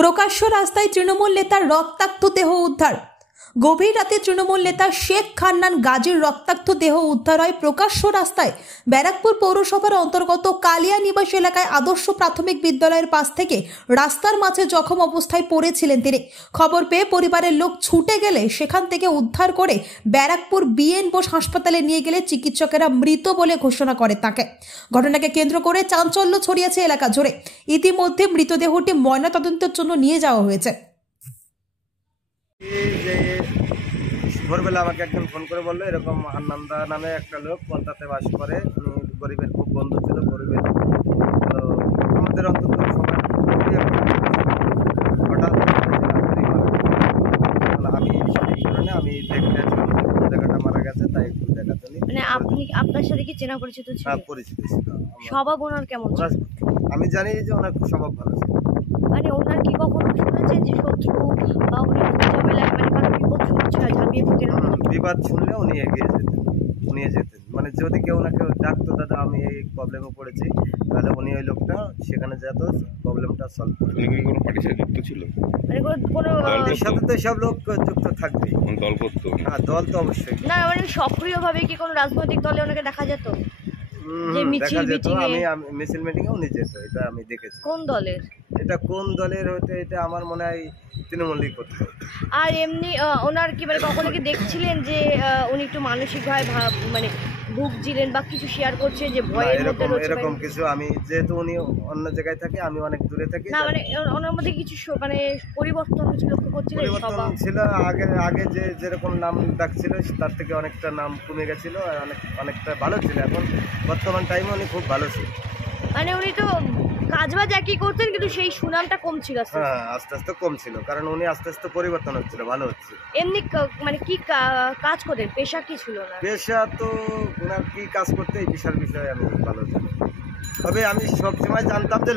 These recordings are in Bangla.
প্রকাশ্য রাস্তায় তৃণমূল নেতার রক্তাক্ত দেহ উদ্ধার। গভীর রাতে তৃণমূল নেতা শেখ খান্নান গাজীর রক্তাক্ত দেহ উদ্ধার হয় প্রকাশ্য রাস্তায়। ব্যারাকপুর পৌরসভার অন্তর্গত কালিয়া নিবাস এলাকায় আদর্শ প্রাথমিক বিদ্যালয়ের পাশ থেকে রাস্তার মাঝে জখম অবস্থায় পড়েছিলেন তিনি। খবর পেয়ে পরিবারের লোক ছুটে গেলে সেখান থেকে উদ্ধার করে ব্যারাকপুর বিএন বোস হাসপাতালে নিয়ে গেলে চিকিৎসকেরা মৃত বলে ঘোষণা করে তাকে। ঘটনাকে কেন্দ্র করে চাঞ্চল্য ছড়িয়েছে এলাকা জুড়ে। ইতিমধ্যে মৃতদেহটি ময়নাতদন্তের জন্য নিয়ে যাওয়া হয়েছে। ভোরবেলা আমাকে একজন ফোন করে বললো এরকম হান্নানদা নামে একটা লোক কলকাতাতে বাস করে, উনি গরিবের খুব বন্ধু ছিল, গরিবের তো আমাদের অন্তত সবার হঠাৎ আমি সেই কারণে আমি দেখতে জায়গাটা মারা গেছে, তাই একটু দেখার জন্য। মানে আপনি আপনার সাথে কি চেনা পরিচিত ছিল? হ্যাঁ, পরিচিত ছিল। স্বভাব ওনার কেমন ছিল? আমি জানি যে ওনার স্বভাব ভালো ছিল। মানে ওনার কি কখনো শুনেছেন যে শত্রু বা উনি ঝামেলায় মানে কারো বিপদ শুনছে ঝাঁপিয়ে পড়তেন? বিবাদ শুনলে উনি এগিয়ে যেতেন, মানে যদি কেউ ওনাকে ডাকতো, দাদা আমি এই প্রবলেমে পড়েছি, তাহলে উনি ওই লোকটা সেখানে যেত, প্রবলেমটা সলভ করতো। উনি কি কোনো পার্টির সাথে যুক্ত ছিল? মানে কোনো এর সাথে তো সব লোক যুক্ত থাকবে। দল করতো? হ্যাঁ, দল তো অবশ্যই। না, মানে সক্রিয়ভাবে কি কোনো রাজনৈতিক দলে ওনাকে দেখা যেত? যে মিছিল আমি মিছিল মিটিংয়ে উনি যেত, এটা আমি দেখেছি। কোন দলের? এটা কোন দলের হতে, এটা আমার মনে হয় তৃণমূলই করতো। আর এমনি ওনার কি মানে কখনো কি দেখছিলেন যে উনি একটু মানসিকভাবে মানে ভুগছিলেন বা কিছু শেয়ার করছে যে ভয়ের মধ্যে রয়েছে? এরকম কিছু আমি, যেহেতু উনি অন্য জায়গায় থাকে, আমি অনেক দূরে থাকি। না, মানে ওনার মধ্যে কিছু মানে পরিবর্তন কিছু লক্ষ্য করছিলেন? পরিবর্তন ছিল, আগে যেরকম নাম ডাকছিল তার থেকে অনেকটা নাম কমে গেছিল, অনেকটা ভালো ছিল। এখন বর্তমান টাইমে উনি খুব ভালো ছিল। মানে উনি তো কাজবাজ একই করতেন, কিন্তু সেই সুনামটা কম ছিল। হ্যাঁ, আস্তে আস্তে কম ছিল, কারণ উনি আস্তে আস্তে পরিবর্তন হচ্ছিল, ভালো হচ্ছে। এমনি মানে কি কাজ করতেন, পেশা কি ছিল না? পেশা তো ওনার কি কাজ করতে, এই পেশার বিষয়ে আমি ভালো জানি, তবে আমি সবসময় জানতাম যে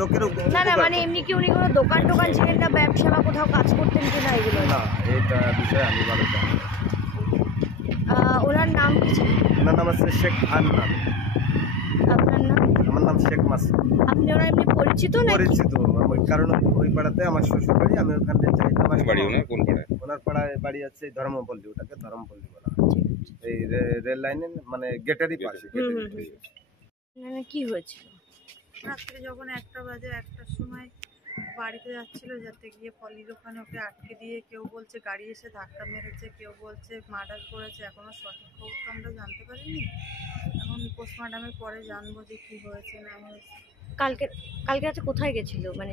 লোকের না মানে এমনি কি উনি কোনো দোকান ছিলেন না, ব্যবসা বা কোথাও কাজ করতেন কিনা এগুলো? না, এটা বিষয়ে আমি ভালো জানি। ওনার নাম কি ছিল? ওনার নাম আছে শেখ খান্নান। আপনার নাম? আমার নাম শেখ মাসুদ। আপনি ওনার এমনি পরিচিত না? পরিচিত, কারণ ওই পাড়াতে আমার শ্বশুর বাড়ি, আমি ওখানে যাই। আমার বাড়ি ওনার কোন পাড়ায়? ওনার পাড়ায় বাড়ি আছে ধর্মপল্লী, ওটাকে ধর্মপল্লী বলা হয়, এই রেল লাইনের মানে গেটেরই পাশে। মানে কি হয়েছিল? রাত্রে যখন 1টা বাজে, 1টার সময় বাড়িতে যাচ্ছিল, যাতে গিয়ে পলির ওখানে ওকে আটকে দিয়ে কেউ বলছে গাড়ি এসে ধাক্কা মেরেছে, কেউ বলছে মার্ডার করেছে। এখনো সঠিক খবর তো আমরা জানতে পারিনি, এখন পোস্টমর্টমের পরে জানবো যে কি হয়েছে না হয়েছে। কালকে রাতে কোথায় গেছিল? মানে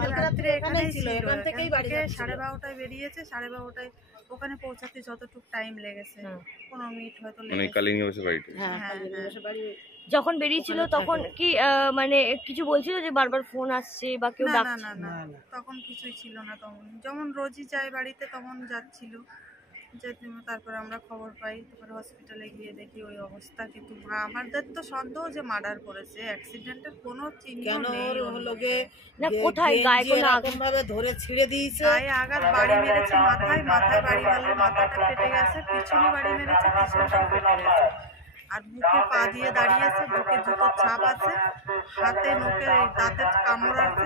কালকে রাত্রে এখানেই ছিল, এখান থেকেই বাড়ি 12:30টায় বেরিয়েছে, 12:30টায় ওখানে পৌঁছাতে যতটুকু টাইম লেগেছে 15 মিনিট হয়তো লেগেছে। কালিনিবাসের বাড়িতে? হ্যাঁ, বাড়ি। যখন বেরিয়েছিল তখন কি মানে কিছু বলছিল যে বারবার ফোন আসছে বা কেউ ডাকছে? না, তখন কিছুই ছিল না। তখন যেমন রোজই যায় বাড়িতে, তখন যাচ্ছিল। তারপরে আমরা খবর পাই, তারপরে হসপিটালে গিয়ে দেখি ওই অবস্থা। কিন্তু আমাদের তো সন্দেহ যে মার্ডার করেছে, অ্যাক্সিডেন্টের কোনো চিহ্ন নেই। না, কোথায় গায়ে কোনো আঘাত ভাবে ধরে ছিঁড়ে দিয়েছে? গায়ে আঘাত, বাড়ি মেরেছে মাথায় বাড়ি মারলে মাথাটা ফেটে গেছে, পিছনে বাড়ি মেরেছে, পিছনটাও ফেটে গেছে। আর বুকে পা দিয়ে দাঁড়িয়েছে, বুকে জুতোর ছাপ আছে, হাতে মুখে দাঁতের কামড় আছে।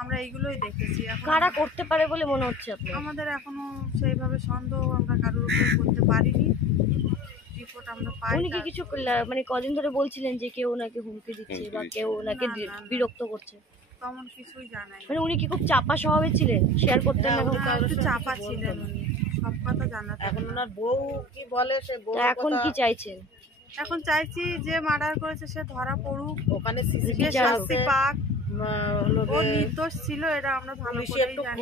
আমরা এইগুলোই দেখেছি। কারা করতে পারে বলে মনে হচ্ছে আপনার? আমাদের এখনো সেইভাবে সন্দেহ আমরা কারোর উপর করতে পারিনি, রিপোর্ট আমরা পাই। উনি কি কিছু মানে কদিন ধরে বলছিলেন যে কেউ ওনাকে হুমকি দিচ্ছে বা কেউ ওনাকে বিরক্ত করছে? তেমন কিছুই জানাই। মানে উনি কি খুব চাপা স্বভাবের ছিলেন, শেয়ার করতেন না? একটু চাপা ছিলেন উনি, সব কথা জানাতেন। এখন ওনার বউ কি বলে, সে বউ এখন কি চাইছেন? এখন চাইছি যে মার্ডার করেছে সে ধরা পড়ুক, ওখানে শাস্তি পাক। ও নির্দোষ ছিল, এটা আমরা ভালো করেই একটু জানি।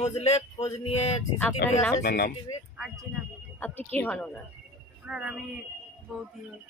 খোঁজ নিয়ে আপনার নাম? আর জিনা। আপনি কি হন ওনার? ওনার আমি বৌদি হই।